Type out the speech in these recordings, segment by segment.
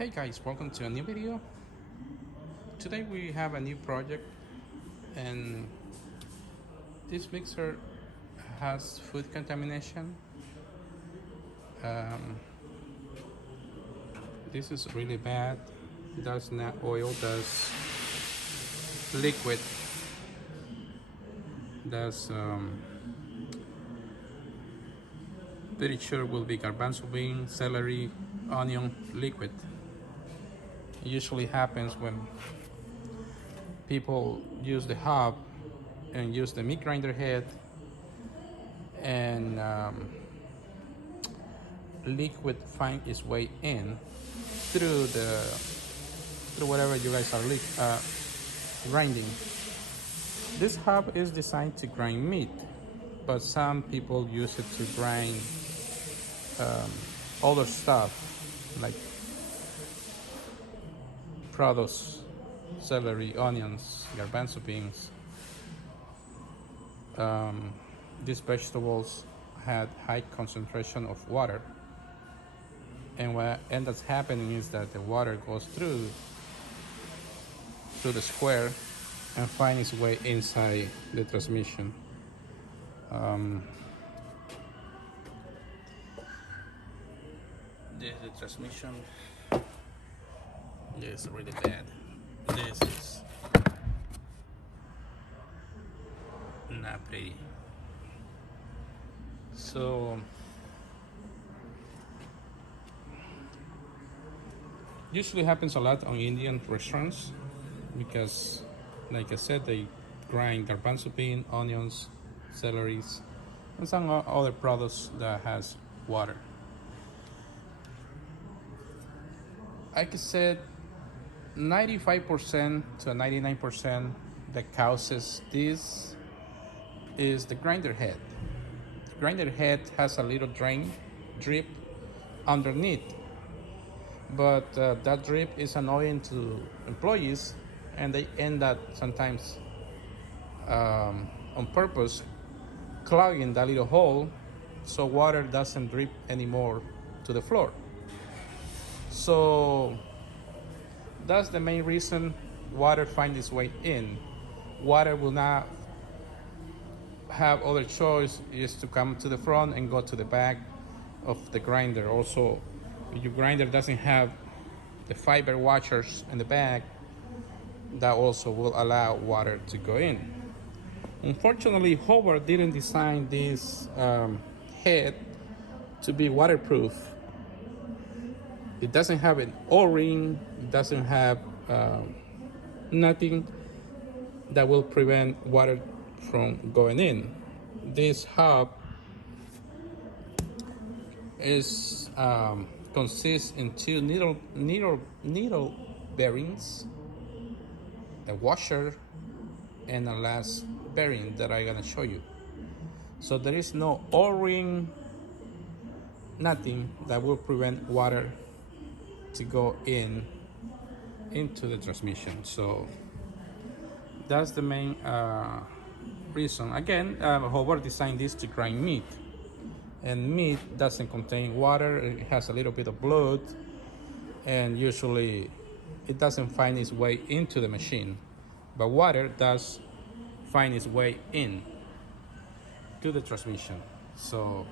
Hey guys, welcome to a new video. Today we have a new project, and this mixer has food contamination. Um, this is really bad. Does not oil, does liquid, does pretty sure will be garbanzo bean, celery, onion, liquid. It usually happens when people use the hub and use the meat grinder head, and liquid find its way in through whatever you guys are grinding. This hub is designed to grind meat, but some people use it to grind other stuff like produce, celery, onions, garbanzo beans. These vegetables had high concentration of water, and what ends up happening is that the water goes through the square and finds its way inside the transmission. This is the transmission. This is really bad. This is not pretty. So usually happens a lot on Indian restaurants because, like I said, they grind garbanzo bean, onions, celeries, and some other products that has water. Like I said, 95% to 99% that causes this is the grinder head. The grinder head has a little drip underneath, but that drip is annoying to employees, and they end up sometimes on purpose clogging that little hole so water doesn't drip anymore to the floor. So that's the main reason water finds its way in. Water will not have other choice is to come to the front and go to the back of the grinder. Also, if your grinder doesn't have the fiber washers in the back, that also will allow water to go in. Unfortunately, Hobart didn't design this head to be waterproof. It doesn't have an O-ring, it doesn't have nothing that will prevent water from going in. This hub is consists in two needle bearings, a washer, and a last bearing that I'm gonna show you. So there is no O-ring, nothing that will prevent water to go into the transmission. So that's the main reason. Again, Hobart designed this to grind meat, and meat doesn't contain water. It has a little bit of blood, and usually it doesn't find its way into the machine, but water does find its way in to the transmission. So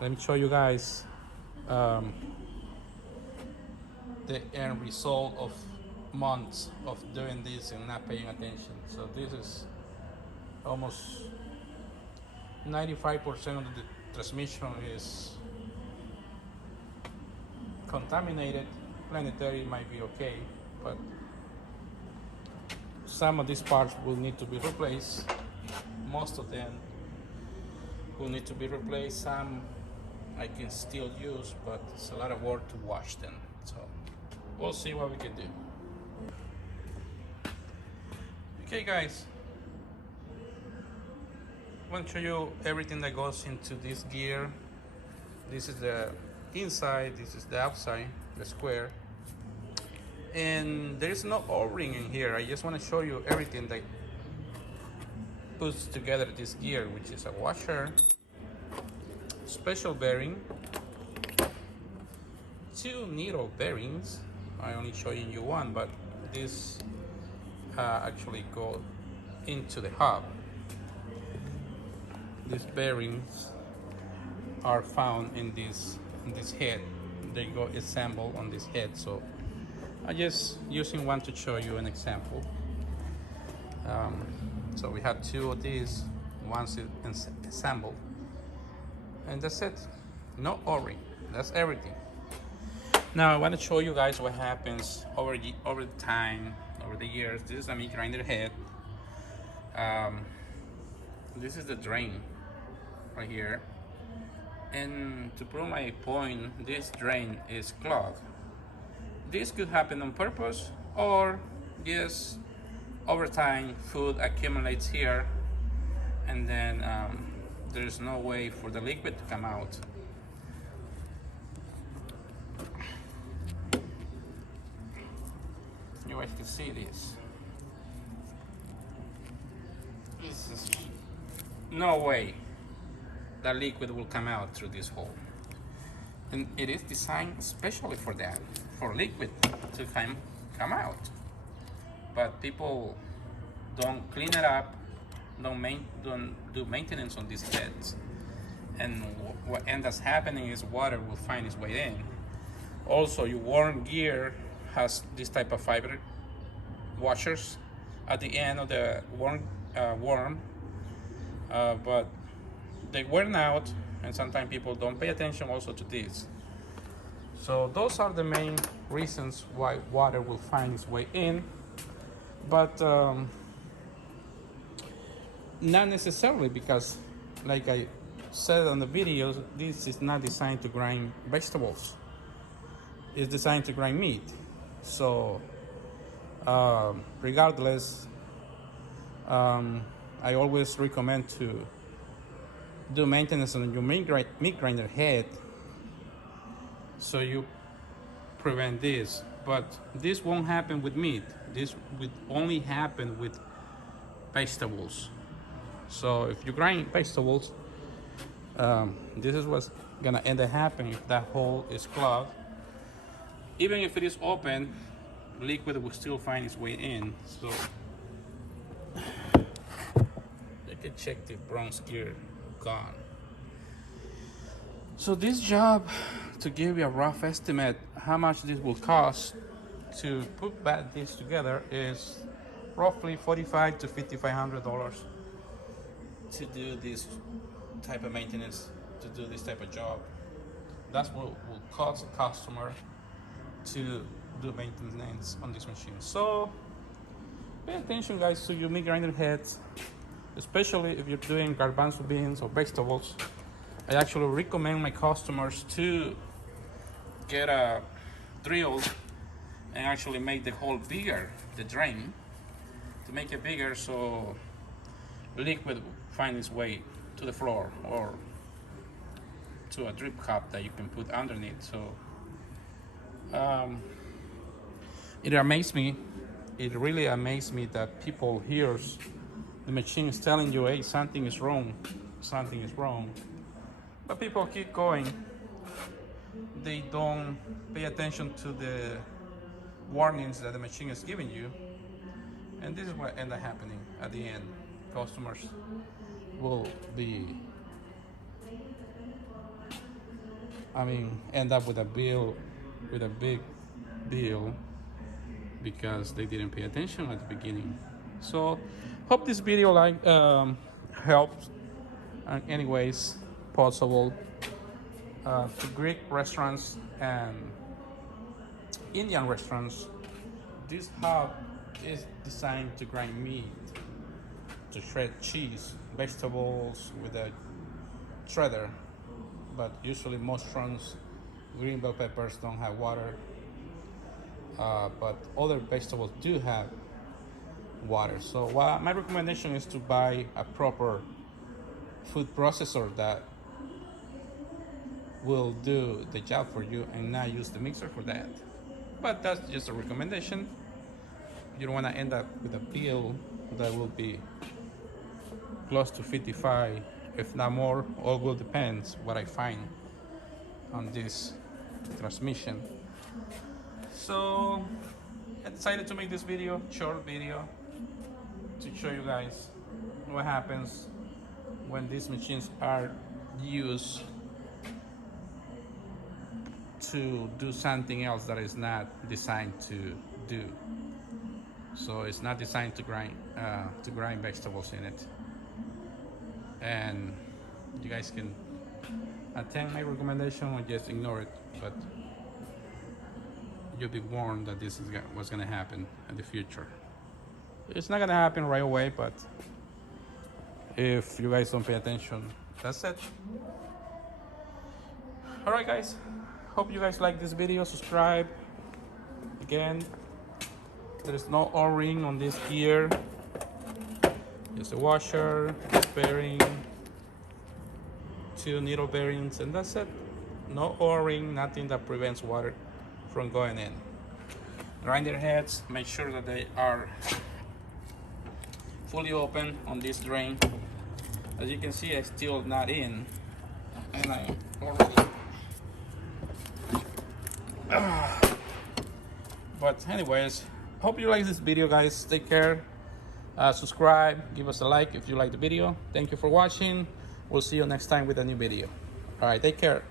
let me show you guys the end result of months of doing this and not paying attention. So this is almost 95% of the transmission is contaminated. Planetary might be okay, but some of these parts will need to be replaced. Most of them will need to be replaced. Some I can still use, but it's a lot of work to wash them. So we'll see what we can do. Okay guys, I want to show you everything that goes into this gear. This is the inside, this is the outside, the square. And there is no O-ring in here. I just want to show you everything that puts together this gear, which is a washer, special bearing, two needle bearings. I only showing you one, but this actually go into the hub. These bearings are found in this head. They go assembled on this head. So I just using one to show you an example. So we have two of these, one's assembled, and that's it. No O-ring. That's everything. Now I want to show you guys what happens over the time, over the years. This is a meat grinder head. This is the drain right here, and to prove my point, this drain is clogged. This could happen on purpose, or just over time food accumulates here, and then there's no way for the liquid to come out. You guys can see this. This is no way that liquid will come out through this hole, and it is designed especially for that, for liquid to come out. But people don't clean it up, don't do maintenance on these heads, and what ends up happening is water will find its way in. Also, your worn gear has this type of fiber washers at the end of the worm, but they wear out, and sometimes people don't pay attention also to this. So those are the main reasons why water will find its way in, but not necessarily, because like I said on the videos, this is not designed to grind vegetables. It's designed to grind meat. So regardless, I always recommend to do maintenance on your meat grinder head, so you prevent this. But this won't happen with meat. This would only happen with vegetables. So if you grind vegetables, this is what's gonna end up happening if that hole is clogged. Even if it is open, liquid will still find its way in. So you can check the bronze gear gone. So this job, to give you a rough estimate how much this will cost to put back this together, is roughly $4,500 to $5,500 to do this type of maintenance, to do this type of job. That's what will cost a customer to do maintenance on this machine. So pay attention, guys, to your meat grinder heads, especially if you're doing garbanzo beans or vegetables. I actually recommend my customers to get a drill and actually make the hole bigger, the drain, to make it bigger so liquid will find its way to the floor or to a drip cup that you can put underneath. So it really amazed me that people hears the machine is telling you, hey, something is wrong, but people keep going. They don't pay attention to the warnings that the machine is giving you, and this is what ends up happening at the end. Customers will be, end up with a big bill because they didn't pay attention at the beginning. So hope this video helped in any ways possible to Greek restaurants and Indian restaurants. This hub is designed to grind meat, to shred cheese, vegetables with a shredder, but usually mushrooms, green bell peppers don't have water, but other vegetables do have water. So my recommendation is to buy a proper food processor that will do the job for you and not use the mixer for that. But that's just a recommendation. You don't want to end up with a bill that will be close to 55, if not more. All will depends what I find on this transmission. So I decided to make this video, short video, to show you guys what happens when these machines are used to do something else that is not designed to do. So it's not designed to grind vegetables in it. And you guys can attend my recommendation or just ignore it, but you'll be warned that this is what's gonna happen in the future. It's not gonna happen right away, but if you guys don't pay attention, that's it. All right, guys. Hope you guys like this video. Subscribe. Again, there is no O-ring on this gear. Just a washer, bearing, 2 needle bearings, and that's it. No O-ring, nothing that prevents water from going in. Grinder heads, make sure that they are fully open on this drain. As you can see, it's still not in, and I already. But anyways, hope you like this video, guys. Take care. Subscribe, give us a like if you like the video. Thank you for watching. We'll see you next time with a new video. All right, take care.